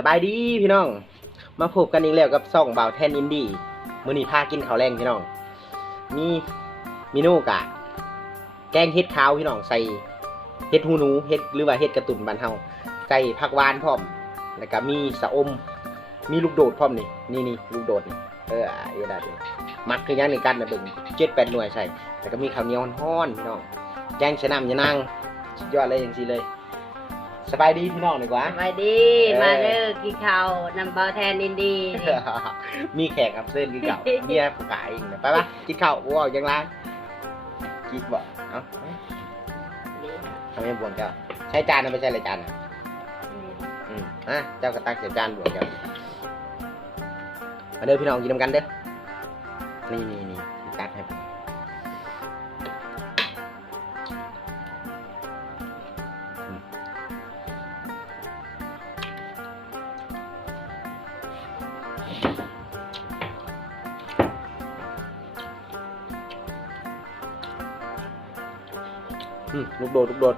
สบายดีพี่น้อง มาพบกันอีกแล้วกับซ่องบ่าวแทนอินดี้มือนี้พากินข้าวแรงพี่น้อง มีเมนูกะ แกงเห็ดขาวพี่น้องใส่เห็ดหูหนูเห็ดหรือว่าเห็ดกระตุ่นบ้านเฮาใส่ผักหวานพร้อม แล้วก็มีสะอม มีลูกโดดพร้อมนี่นี่นี่ลูกโดดนี่เออเดี๋ยวได้เดี๋ยมักคือหยังในกันนะเบิ่งเจ็ดแปดหน่วยใส่แล้วก็มีข้าวเหนียวฮ้อนๆพี่น้องแกงชะน้ำยะนางสุดยอดเลยอย่างซี่เลย สบายดีพี่น้องดีกว่าสวัสดีเอ้ยมาเด้อกินข้าวนำเบาแทนอินดีนี่มีแขกรับเส้นคือเก่าเมียผู้ขายอีกนะไปปะกินข้าวกูเอายังไงกินบ่เอ้าทำไมบวงเจ้าใช้จานนะไม่ใช่อะไรจานนะอืมอะเจ้าก็ตักใส่จานบวงเจ้ามาเด้อพี่น้องกินน้ำกันเด้อนี่นี่นี่ ลูกโดด ลูกโดด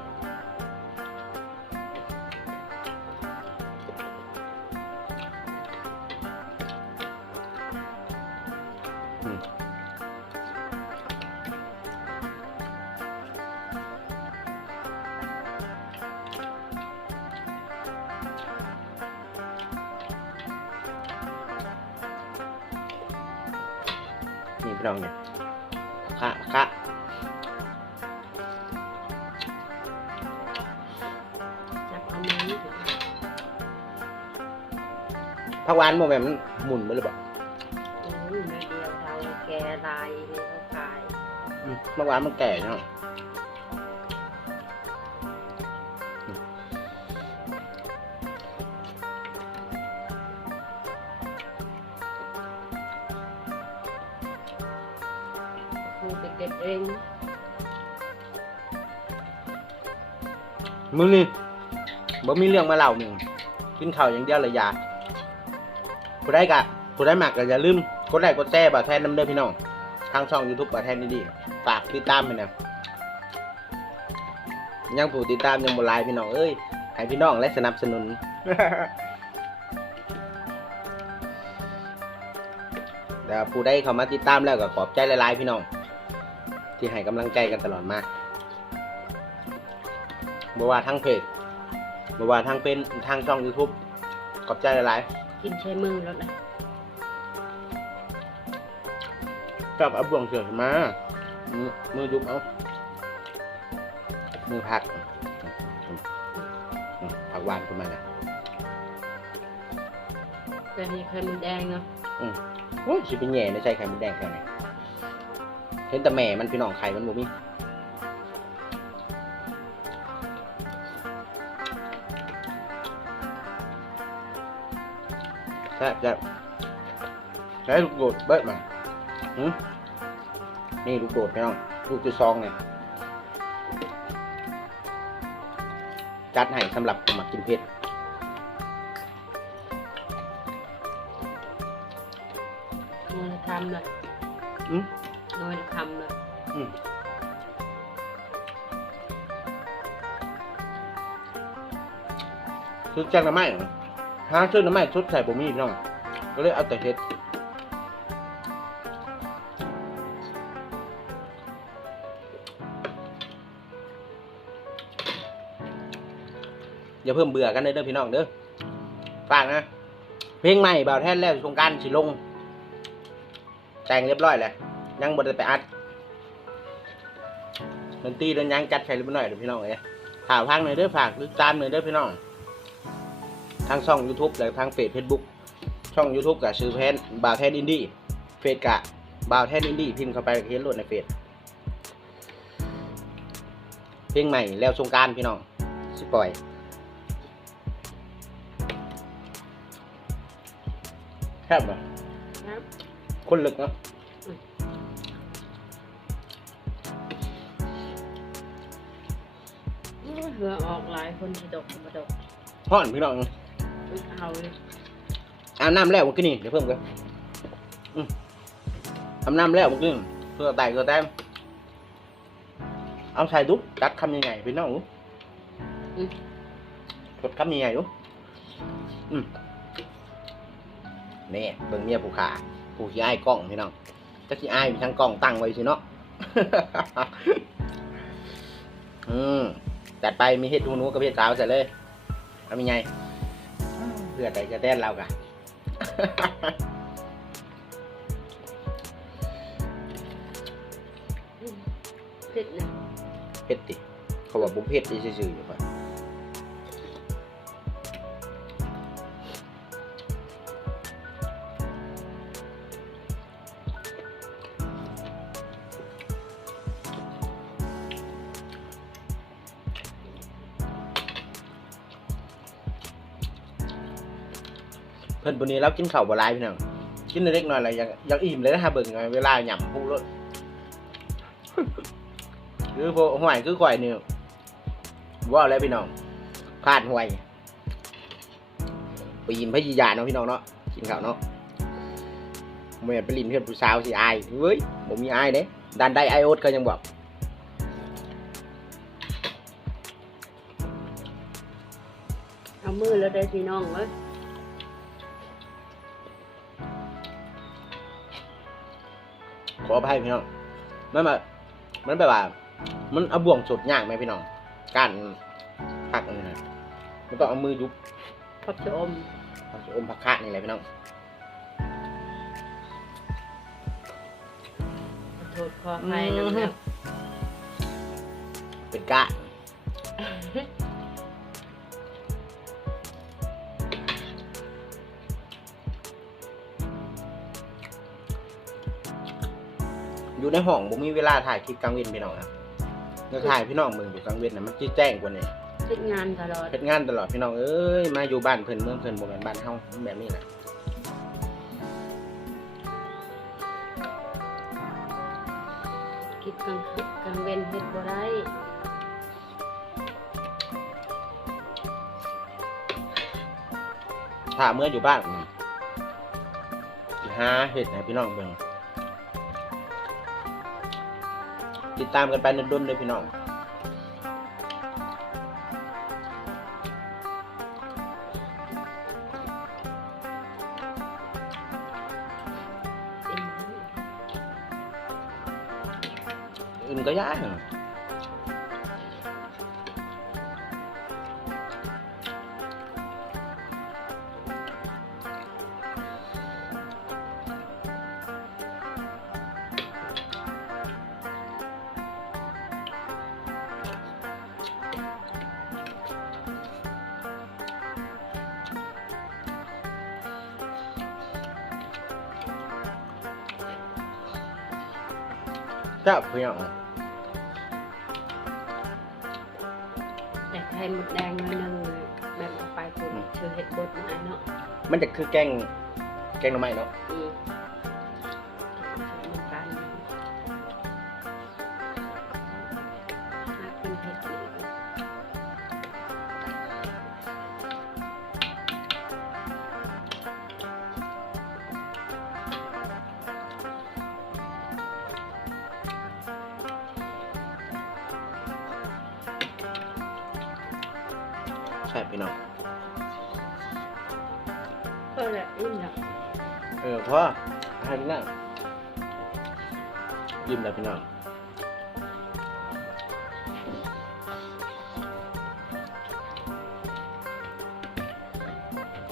นี่พี่น้องเนี่ยค่ะค่ะจับเอามือผักหวานโมแมนมันหมุนไปหรือเปล่าอืมไม่เดียวเท่าแกลายนี่เขาขายอืมผักหวานมันแก่เนาะ ไปเก็บเองมึงนี่บ่มีเรื่องมาเล่าหนึ่งกินข้าวอย่างเดียวเลยยาผู้ได้กะผู้ได้หมักก็อย่าลืมกดไลค์กดแชร์บ่าแทนน้ำเด้อพี่น้องทางช่อง YouTube บ่าแทนดีๆฝากติดตามไปนะยังผู้ติดตามยังบ่หลายพี่น้องเอ้ยให้พี่น้องและสนับสนุนแต่ผู้ได้เข้ามาติดตามแล้วก็ขอบใจหลายๆพี่น้อง ที่ให้กำลังใจกันตลอดมาบ่ว่าทั้งเพจบ่ว่าทั้งเป็นทางช่อง YouTube ขอบใจหลายกินใช้มือแล้วนะๆกับเอาบ่วงเสือมามือมือยุบเอา มือพักอืมผักหวานขึ้นมาน่ะ แต่นี่ไข่มันแดงเนาะโอ้ยสิเป็นแหย่ไม่ใช่ไข่มดแดงแค่ไหน เห็นแต่แม่มันพี่น้องไข่มันบ่มีแซ่บแซ่บใช้ลูกโดดเบิดมาหืมนี่ลูกโดดพี่น้องลูกที่ซองเนี่ยจัดให้สำหรับคนมากินเผ็ดมือทำเลยอืม มือทำเลยชุดแจ้งน้ำไม้เหรอหาชุดน้ำไม้ชุดใส่ผมมีพี่น้อง ก็เลยเอาแต่เฮ็ดอย่าเพิ่มเบื่อกันเลยเด้อพี่น้องเด้อฝากนะ เพลงใหม่บ่าวแท่นแล้วสงการสิลง แต่งเรียบร้อยแล้ว ยังบ่ได้ไปอัดดนตรีดนยังจัดใส่เรียบร้อยเด้อพี่น้องเอ้ยข่าวพังหน่อยเด้อฝากติดตามหน่อยเด้อพี่น้องทางช่อง YouTube และทางเพจ Facebook ช่อง YouTube กับชื่อเพจบ่าวแทนอินดี้เฟซกะบ่าวแทนอินดี้พิมพ์เข้าไปเห็นโหลดในเฟซเพลงใหม่แล้วสงกรารพี่น้องสิปล่อยแคบเหรอนะคนลึกเนาะ เหงื่อออกหลายคนที่ดกมาดกห่อนพี่น้องเอาเลยอาบน้ำแล้วเมื่อกี้นี่เดี๋ยวเพิ่มกันอืมอาบน้ำแล้วเมื่อกี้เพื่อไต่ก็แต้มเอาใส่ดุ๊กกัดคำยังไงพี่น้องอืมกดคำยังไงดุ๊กอืมนี่เบิ่งเมียผู้ขาผู้ขี้อายกล้องพี่น้องจะขี้อายมีทั้งกล้องตั้งไว้สิเนาะอืม จัดไปมีเฮ็ดหูหนูกับเฮ็ดสาวใส่เลยเอามีไงเพื่อแต่จะแต้นเรากะเผ็ดนะเผ็ดติเขาว่าบุเผ็ดซื่อๆอยู่ป่ะ เพิ่นบุนี้เรากินข้าวบ่หลายพี่น้องกินเล็กน้อยแล้วยังยังอิ่มเลยนะฮะเบิ่งเวลาหย่ำพูดรถคือพวกห่วยคือข่อยนี่ว่าแล้วพี่น้องพลาดห่วยไปยินพยายาเนาะพี่น้องเนาะกินข้าวเนาะเมื่อไปลินเพื่อนผู้สาวสิอายเฮ้ยผมมีอายเด้ดันได้ไอโอดเขายังบอกเอามือแล้วได้พี่น้องเอ้ย ออภัยพี่น้องมันแบบมันแบบว่า มันเอาบ่วงสุดยากไหมพี่น้องการพักนี่นะมันต้องเอามือยุบผักชะอมเอาอมพักคะนี่แหละพี่น้องขอโทษขออภัยนะครับเป็นกะ อยู่ในห้องผมมีเวลาถ่ายคลิปกลางเว้นพี่น้องครับเมื่อถ่ายพี่น้องมึงอยู่กลางเว้นนะมันจีแจ้งกว่านี่เฮ็ดงานตลอดเฮ็ดงานตลอดพี่น้องเอ้ยมาอยู่บ้านเพิ่นเมืองเพิ่นบ่แม่นบ้านเฮามันแบบนี้แหละคิดกลางคืนกลางเว้นเฮ็ดบ่ได้ถ้าเมื่ออยู่บ้านอืมสิหาเฮ็ดให้พี่น้องเบิ่ง ติดตามกันไปนดนเลยพี่น้องเป็นอื่นก็ยาก ก็พี่น้องแต่ไข่หมดแดงหนิดนึงแบบเอาไปพุ่นชื่อเฮ็ดบดมาเนาะมันจะคือแกงแกงหน่อไม้เนาะ อืม ใช่พี่น้องก็แหละอิ่มแล้วเออพ่อให้พี่น้องยิ้มแล้วพี่น้อง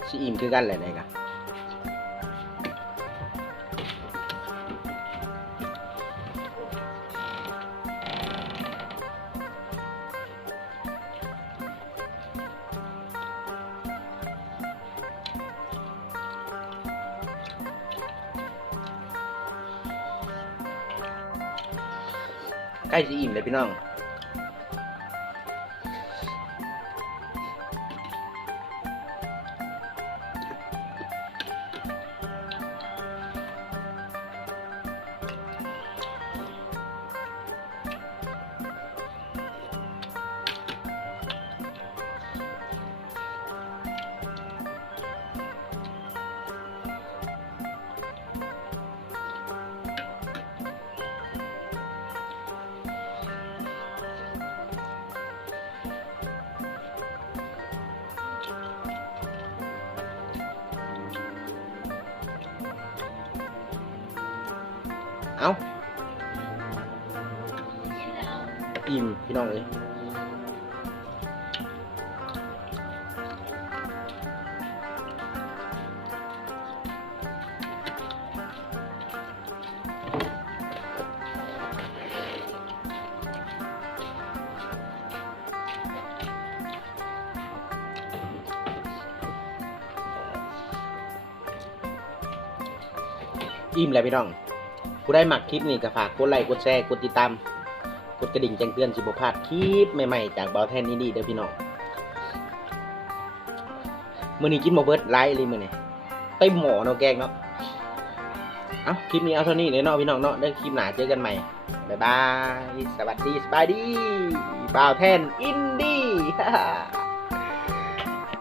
สิอิ่มคือกันแหละไหนกะ ใกล้จะอิ่มเลยพี่น้อง เอ้าอิ่มพี่น้องเอ้ยอิ่มแล้วพี่น้อง ผู้ได้หมักคลิปนี่ก็ฝากกดไลค์กดแชร์กดติดตามกดกระดิ่งแจ้งเตือนสิบพลาดคลิปใหม่ๆจากเบาแทนนี่ดีเด้อพี่น้องมื้อนี้กินบ่เบิดไลฟ์เลยมื้อนี้เต็มหมอเนาะแกงเนาะเอาคลิปนี้เอาเท่านี้เลยเนาะพี่น้องเนาะเดี๋ยวคลิปหนาเจอกันใหม่บ๊ายบายสวัสดีสบายดีบ่าวแทนอินดี้